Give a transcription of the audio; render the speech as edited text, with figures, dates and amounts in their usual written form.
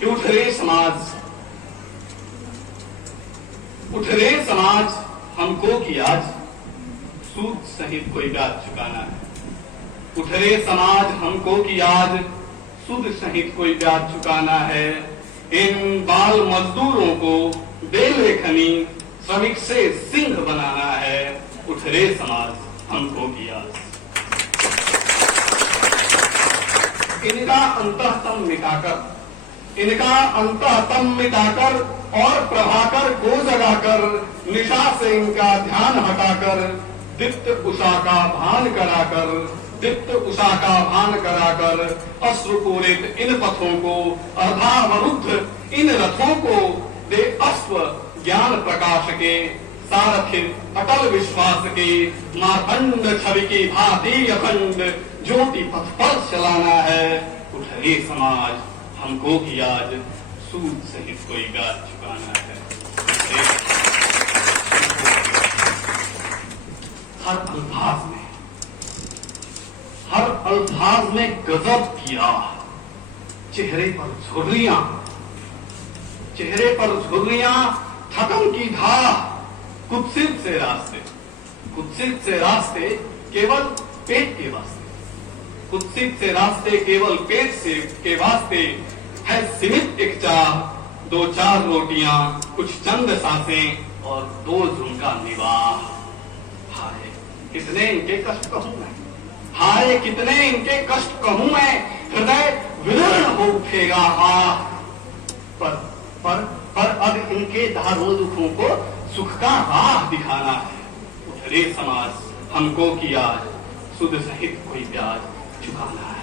कि उठ रे समाज, उठ रे समाज, हमको कि आज सूद सहित कोई ब्याज चुकाना है। उठ रे समाज, हमको कि आज सूद सहित कोई ब्याज चुकाना है। इन बाल मजदूरों को बेलेखनी श्रमिक से सिंह बनाना है। उठ रे समाज, हमको कि आज। इनका अंतःतम मिटाकर, इनका अंतःतम मिटाकर और प्रभाकर को जगाकर, निशा से इनका ध्यान हटाकर, दीप्त उषा का भान कराकर, दीप्त उषा का भान कराकर, अश्रुपूरित इन पथों को, अर्धावरुद्ध इन रथों को दे अश्व ज्ञान प्रकाश के, सारथि अटल विश्वास के, मार्तंड छवि की भांति अखंड ज्योति पथ पर चलाना है। उठ रे समाज, हमको कि आज सूद सहित कोई ब्याज चुकाना है। हर अल्फाज में, हर अल्फाज में गजब किया। चेहरे पर झुर्रियां, चेहरे पर झुर्रियां, थकन की धाह, कुत्सित से रास्ते, कुत्सित से रास्ते केवल पेट के वास्ते, कुत्सित से रास्ते केवल पेट से के वास्ते है सीमित एक चाह, दो चार रोटियां, कुछ चंद सांसें और दो झुमका निवाह। हाय कितने इनके कष्ट कहूं मैं, हाय कितने इनके कष्ट कहूं मैं, हृदय विदीर्ण हो उठेगा। पर अब इनके दारुण दुखों को सुख का राह दिखाना है। उठ रे समाज, हमको कि आज सूद सहित कोई ब्याज चुकाना है।